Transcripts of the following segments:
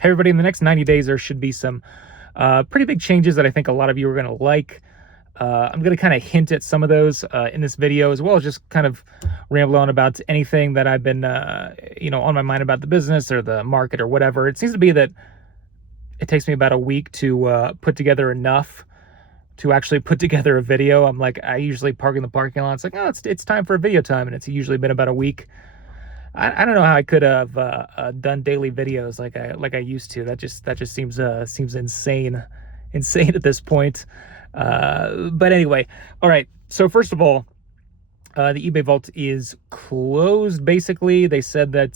Hey everybody, in the next 90 days, there should be some pretty big changes that I think a lot of you are going to like. I'm going to kind of hint at some of those in this video, as well as just kind of ramble on about anything that I've been, on my mind about the business or the market or whatever. It seems to be that it takes me about a week to put together enough to actually put together a video. I usually park in the parking lot. It's like, oh, it's time for a video time. And it's usually been about a week. I don't know how I could have done daily videos like I used to. That just seems insane at this point. But anyway, all right. So first of all, the eBay vault is closed. Basically, they said that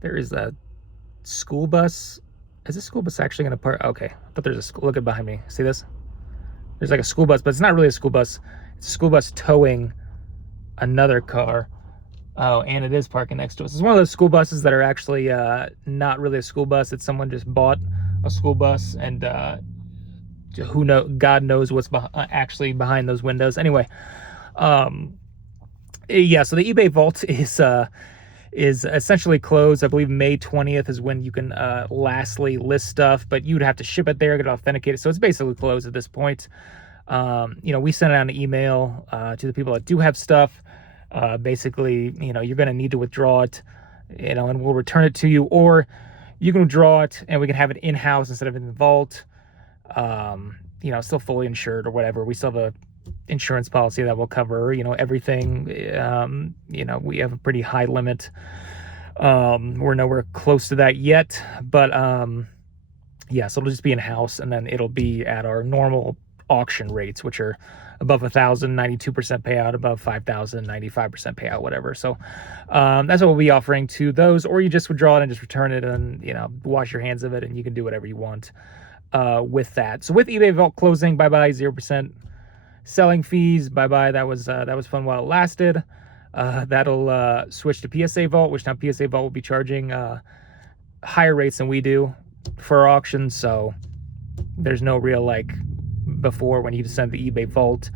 there is a school bus. Is this school bus actually going to park? Okay, I thought there's a school. Look at behind me. See this? There's like a school bus, but it's not really a school bus. It's a school bus towing another car. Oh, and it is parking next to us. It's one of those school buses that are actually not really a school bus. It's someone just bought a school bus, and God knows what's actually behind those windows. Anyway, yeah. So the eBay vault is essentially closed. I believe May 20th is when you can lastly list stuff, but you'd have to ship it there, get it authenticated. So it's basically closed at this point. We sent out an email to the people that do have stuff. Basically, you're going to need to withdraw it, and we'll return it to you, or you can withdraw it and we can have it in-house instead of in the vault. Still fully insured or whatever. We still have a insurance policy that will cover, everything. We have a pretty high limit. We're nowhere close to that yet, but, yeah, so it'll just be in-house, and then it'll be at our normal auction rates, which are above 1,000, 92% payout, above 5,000, 95% payout, whatever. So that's what we'll be offering to those, or you just withdraw it and just return it and, wash your hands of it, and you can do whatever you want with that. So with eBay vault closing, bye-bye, 0% selling fees, bye-bye. That was fun while it lasted. That'll switch to PSA vault, which now PSA vault will be charging higher rates than we do for our auctions. So there's no real, before, when you send the eBay vault,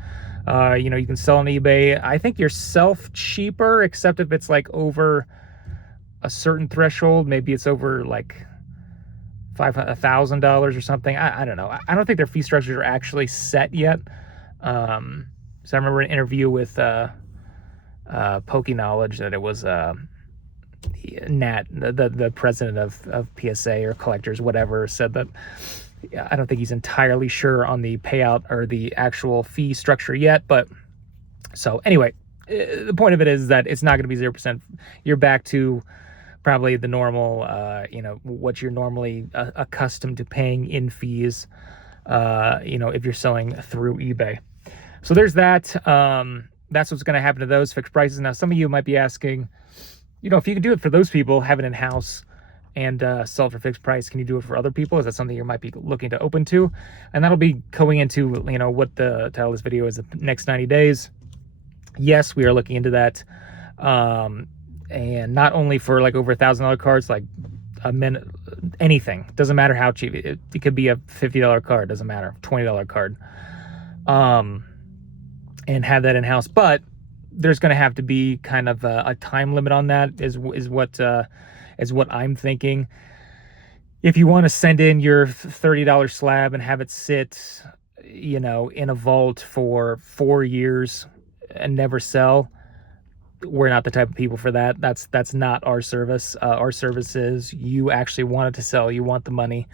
you can sell on eBay. I think yourself cheaper, except if it's over a certain threshold. Maybe it's over $1,000 or something. I don't know. I don't think their fee structures are actually set yet. So I remember an interview with Pokey Knowledge that it was Nat, the president of PSA or collectors, whatever, said that I don't think he's entirely sure on the payout or the actual fee structure yet. But so anyway, the point of it is that it's not going to be 0%. You're back to probably the normal, what you're normally accustomed to paying in fees, if you're selling through eBay. So there's that. That's what's going to happen to those fixed prices. Now, some of you might be asking, if you can do it for those people, have it in-house and sell for fixed price, can you do it for other people? Is that something you might be looking to open to? And that'll be going into, what the title of this video is, the next 90 days. Yes, we are looking into that. And not only for over $1,000 cards, anything. Doesn't matter how cheap. It could be a $50 card, doesn't matter, $20 card. And have that in-house. But there's going to have to be kind of a time limit on that, is what I'm thinking. If you want to send in your $30 slab and have it sit, in a vault for 4 years and never sell, we're not the type of people for that. That's not our service. Our service is you actually want it to sell. You want the money.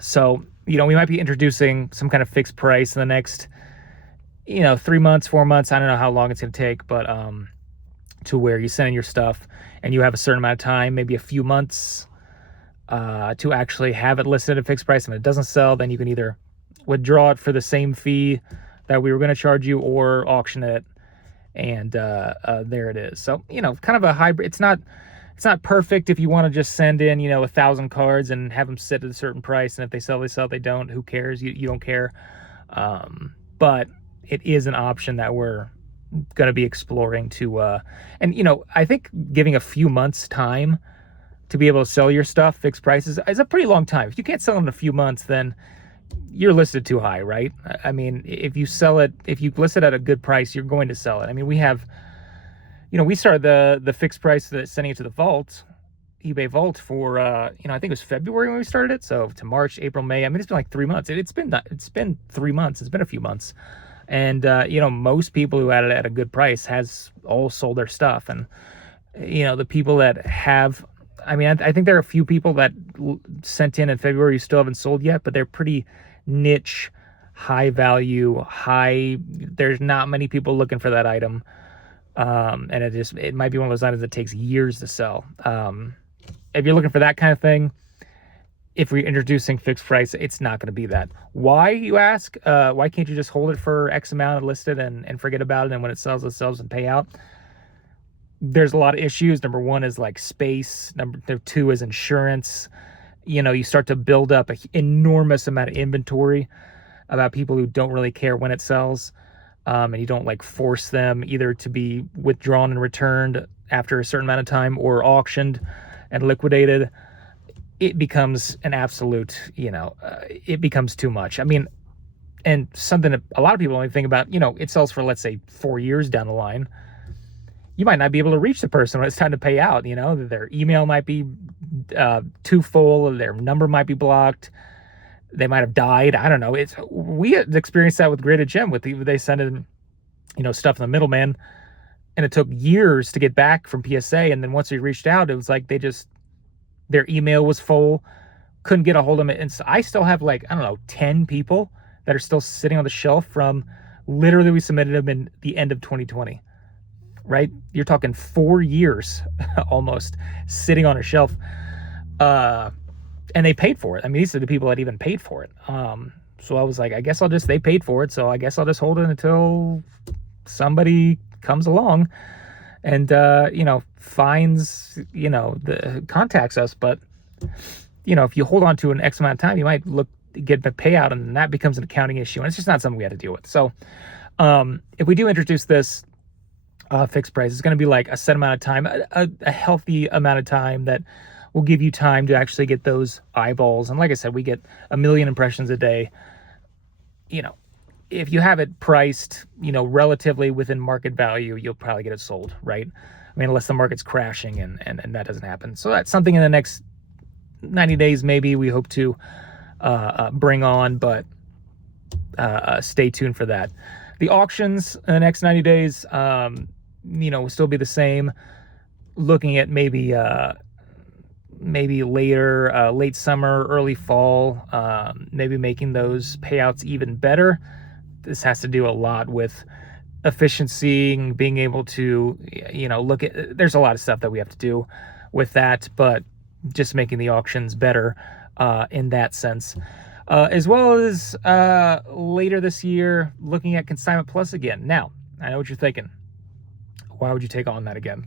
So, we might be introducing some kind of fixed price in the next, 3 months, 4 months. I don't know how long it's going to take, but to where you send in your stuff and you have a certain amount of time, maybe a few months, to actually have it listed at a fixed price. And if it doesn't sell, then you can either withdraw it for the same fee that we were going to charge you, or auction it. And there it is. So, kind of a hybrid. It's not perfect if you want to just send in, 1,000 cards and have them sit at a certain price. And if they sell, they sell. If they don't, who cares? You don't care. But it is an option that we're going to be exploring to, and I think giving a few months time to be able to sell your stuff fixed prices is a pretty long time. If you can't sell in a few months, then you're listed too high, right? I mean, if you list it at a good price, you're going to sell it. I mean, we have, we started the fixed price that sending it to the vault eBay Vault for I think it was February when we started it, so to March, April, May. I mean, it's been like 3 months. It's been 3 months. It's been a few months, and most people who had it at a good price has all sold their stuff, and the people that have, I mean, I think there are a few people that sent in February who still haven't sold yet, but they're pretty niche, high value, there's not many people looking for that item. And it might be one of those items that takes years to sell. If you're looking for that kind of thing, if we're introducing fixed price, it's not going to be that. Why, you ask? Why can't you just hold it for X amount and list it and forget about it, and when it sells and pay out? There's a lot of issues. Number one is like space. Number two is insurance. You start to build up an enormous amount of inventory about people who don't really care when it sells. And you don't like force them either to be withdrawn and returned after a certain amount of time or auctioned and liquidated. It becomes an absolute, it becomes too much. I mean, and something that a lot of people only think about, it sells for, let's say, 4 years down the line. You might not be able to reach the person when it's time to pay out. Their email might be too full, their number might be blocked. They might have died. I don't know. We had experienced that with Graded Gem. They sent in, stuff in the middleman, and it took years to get back from PSA. And then once we reached out, it was like their email was full, couldn't get a hold of them. And so I still have 10 people that are still sitting on the shelf from literally we submitted them in the end of 2020. Right? You're talking 4 years almost sitting on a shelf. And they paid for it. I mean, these are the people that even paid for it. So I was like, I guess they paid for it, so I guess I'll just hold it until somebody comes along and, finds, contacts us. But, if you hold on to an X amount of time, you might get the payout, and that becomes an accounting issue. And it's just not something we had to deal with. So if we do introduce this fixed price, it's going to be like a set amount of time, a healthy amount of time that will give you time to actually get those eyeballs. And like I said, we get 1 million impressions a day. If you have it priced, relatively within market value, you'll probably get it sold, right? I mean, unless the market's crashing and that doesn't happen. So that's something in the next 90 days, maybe we hope to bring on, but stay tuned for that. The auctions in the next 90 days, will still be the same. Looking at maybe later, late summer, early fall, maybe making those payouts even better. This has to do a lot with efficiency and being able to, look at, there's a lot of stuff that we have to do with that, but just making the auctions better in that sense. As well as later this year, looking at Consignment Plus again. Now, I know what you're thinking. Why would you take on that again?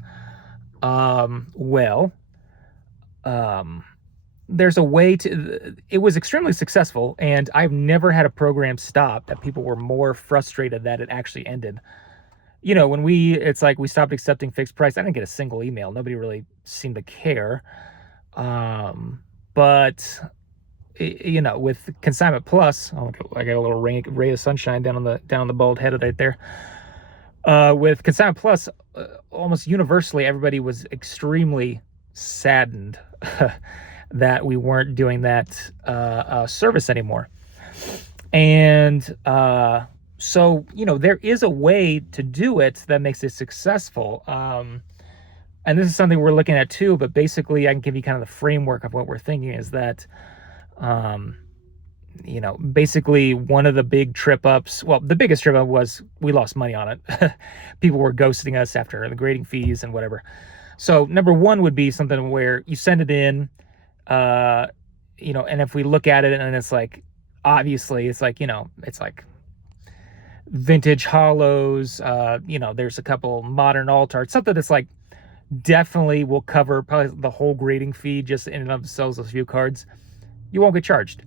There's a way to, it was extremely successful, and I've never had a program stop that people were more frustrated that it actually ended. When it's like we stopped accepting fixed price, I didn't get a single email. Nobody really seemed to care. But with Consignment Plus, I got a little ray of sunshine down on the bald head right there. With Consignment Plus, almost universally, everybody was extremely saddened that we weren't doing that service anymore. And so, there is a way to do it that makes it successful. And this is something we're looking at too, but basically I can give you kind of the framework of what we're thinking is that, basically one of the big trip ups, well, the biggest trip up was we lost money on it. People were ghosting us after the grading fees and whatever. So number one would be something where you send it in, and if we look at it and it's like, obviously it's like, it's like vintage hollows, there's a couple modern alt art, something that's like definitely will cover probably the whole grading fee just in and of themselves, those few cards. You won't get charged.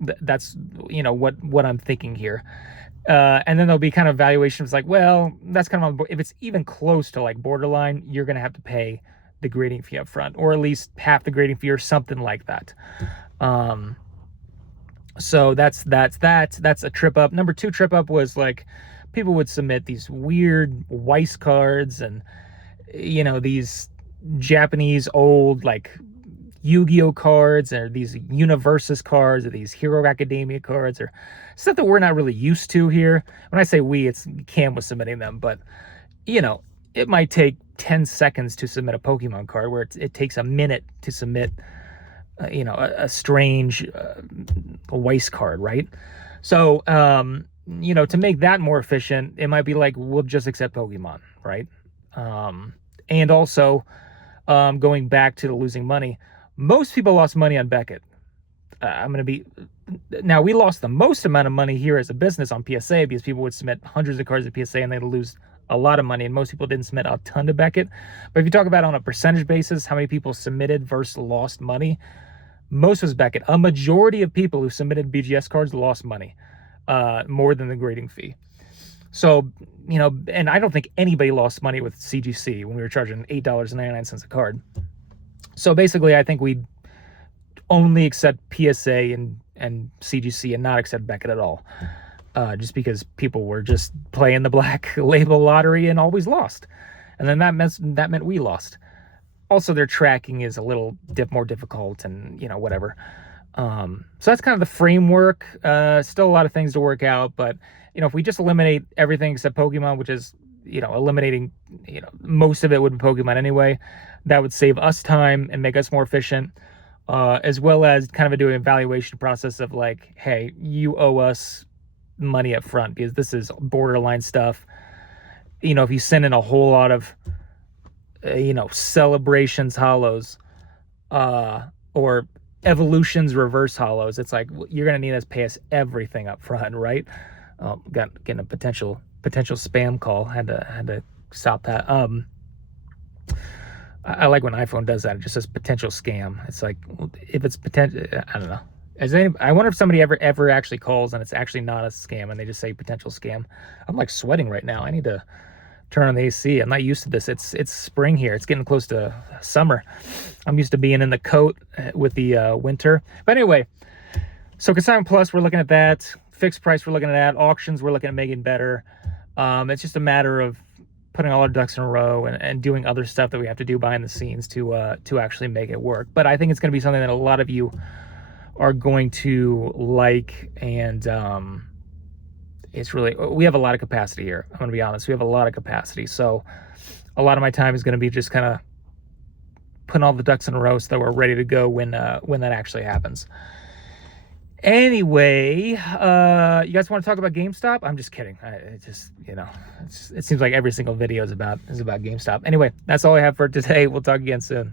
That's, what I'm thinking here. And then there'll be kind of valuations like, well, that's kind of, if it's even close to like borderline, you're going to have to pay the grading fee up front, or at least half the grading fee or something like that. So that's a trip up. Number two trip up was like, people would submit these weird Weiss cards and, these Japanese old, like, Yu-Gi-Oh cards, or these Universus cards, or these Hero Academia cards, or stuff that we're not really used to here. When I say we, it's Cam was submitting them, but you know, it might take 10 seconds to submit a Pokemon card, where it takes a minute to submit, a strange Weiss card, right? So, to make that more efficient, it might be like, we'll just accept Pokemon, right? And also, going back to the losing money, most people lost money on Beckett. Now, we lost the most amount of money here as a business on PSA, because people would submit hundreds of cards at PSA and they'd lose a lot of money, and most people didn't submit a ton to Beckett. But if you talk about on a percentage basis, how many people submitted versus lost money, most was Beckett. A majority of people who submitted BGS cards lost money, more than the grading fee. So, and I don't think anybody lost money with CGC when we were charging $8.99 a card. So basically, I think we only accept PSA and CGC and not accept Beckett at all. Just because people were just playing the black label lottery and always lost. And then that meant we lost. Also, their tracking is a little more difficult, and, whatever. So that's kind of the framework. Still a lot of things to work out, but, if we just eliminate everything except Pokemon, which is, eliminating, most of it would be Pokemon anyway, that would save us time and make us more efficient, as well as kind of doing an evaluation process of like, hey, you owe us money up front because this is borderline stuff. If you send in a whole lot of, Celebrations hollows, or Evolutions reverse hollows, it's like, you're going to need to pay us everything up front, right? Getting a potential spam call. Had to stop that. I like when iPhone does that. It just says potential scam. It's like, if it's potential, I don't know. I wonder if somebody ever actually calls and it's actually not a scam and they just say potential scam. I'm like sweating right now. I need to turn on the AC. I'm not used to this. It's spring here. It's getting close to summer. I'm used to being in the coat with the winter. But anyway, so Consignment Plus, we're looking at that. Fixed price, we're looking at that. Auctions, we're looking at making better. It's just a matter of putting all our ducks in a row and doing other stuff that we have to do behind the scenes to actually make it work. But I think it's going to be something that a lot of you are going to like, and it's really, we have a lot of capacity here. I'm going to be honest. We have a lot of capacity. So a lot of my time is going to be just kind of putting all the ducks in a row so that we're ready to go when that actually happens. Anyway, you guys want to talk about GameStop? I'm just kidding. It just, it seems like every single video is about GameStop. Anyway, that's all I have for today. We'll talk again soon.